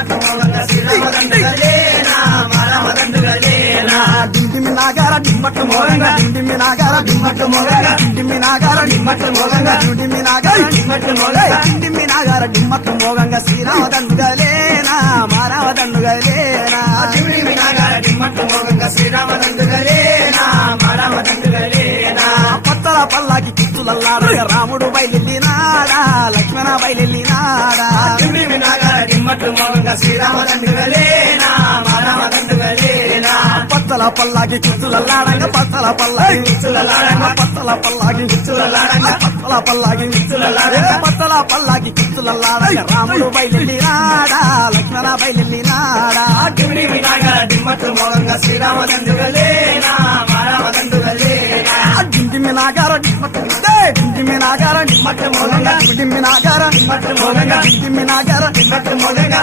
దిమ్మట్టు మోగంగా శ్రీరామదండుగలేనా మారామదండుగలేనా డిండిమి నాగార డిమ్మట్టు మోగంగా డిండిమి నాగార డిమ్మట్టు మోగంగా డిండిమి నాగార డిమ్మట్టు మోగంగా డిండిమి నాగార డిమ్మట్టు మోగంగా డిండిమి నాగార డిమ్మట్టు మోగంగా శ్రీరామదండుగలేనా మారామదండుగలేనా డిండిమి నాగార డిమ్మట్టు మోగంగా శ్రీరామదండుగలేనా మారామదండుగలేనా పత్తల పల్లాకి కిచ్చులల్లాడగా రాముడు బయలునాడా లక్ష్మణ బయలునాడా డిండిమి నాగార డిమ్మట్టు మోగంగా శ్రీరామదండుగలేనా మారామదండుగలేనా పత్తల పల్లాకి కిచ్చులల్లాడంగా పత్తల పల్లాకి కిచ్చులల్లాడంగా పత్తల పల్లాకి కిచ్చులల్లాడంగా పత్తల పల్లాకి కిచ్చులల్లాడంగా పత్తల పల్లాకి కిచ్చులల్లాడంగా రాముడు బయలునాడా లక్ష్మణ బయలునాడా డిండిమి నాగార డిమ్మట్టు మోగంగా శ్రీరామదండుగలేనా మారామదండుగలేనా డిండిమి నాగార డిమ్మట్టు డిండిమి నాగార డిమ్మట్టు మోగంగా డిండిమి నాగార డిమ్మట్టు మోగంగా డిండిమి నాగార డిమ్మట్టు మోగంగా